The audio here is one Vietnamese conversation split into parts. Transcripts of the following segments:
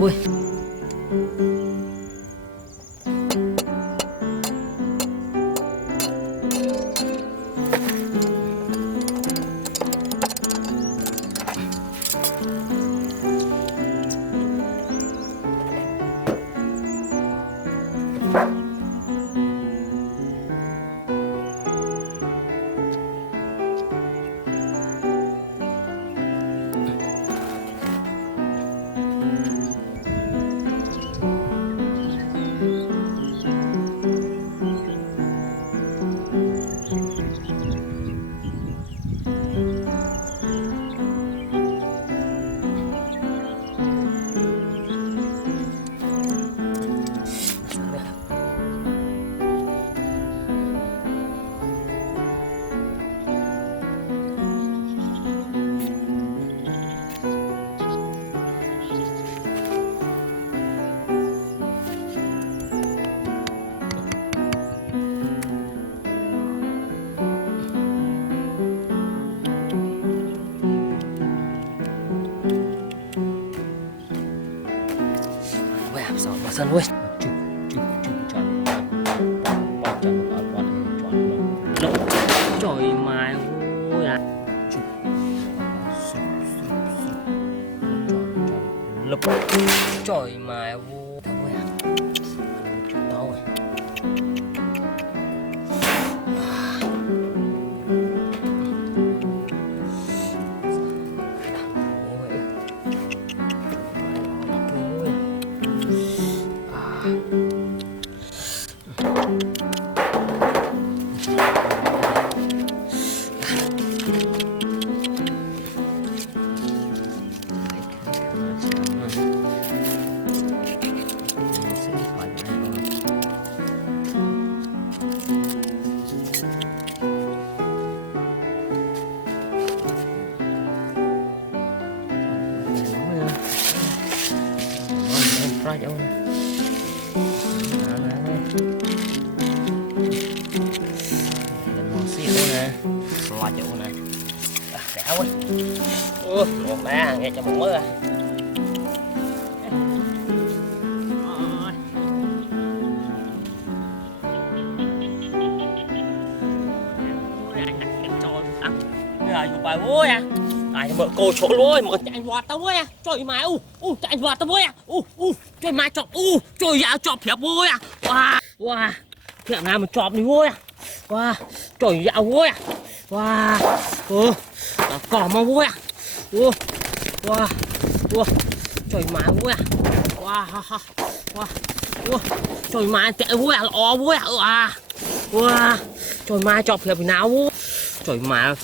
Woi, sao mà sân woi. Trời mày ơi à. Lục trời mày vô thôi à. to chỗ này đéo ơi một má nghe cho một mớ à chụp bài vui à ai mở cô chỗ luôn mở chạy vọt tao vui à trời mà chạy vọt tao vui à trời mà chọc trời dạo chọc thiệp vui à wow thiệp nào mà chọc đi vui à wow trời dạo vui à wow cỏ mà vui à wow trời mà vui à wow trời mà chạy vui à ó vui à wow trời mà chọc thiệp nào vui trời mà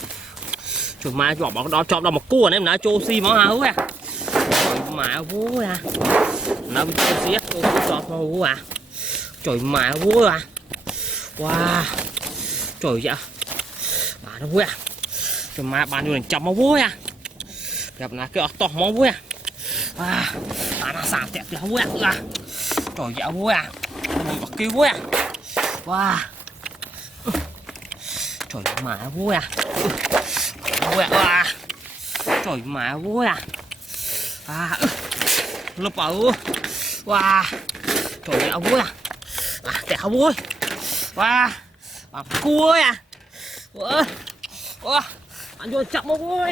chọc đó chọc đâu một cua em đã cho xi món háo à trời mà vui à nó bị xiết chọc mà vui à trời mà vui à wow trời dạ bà nó vui à trời mà bạn như là chọc mà vui à gặp là cái to món vui à bà nó xả tẹt là vui à trời dạ vui à mùi bạc kêu vui à wow trời mà vui à vui à trời mà vui à lúc ở wow trời ơi vui à tẹo vui wow cua à anh vô chậm mà vui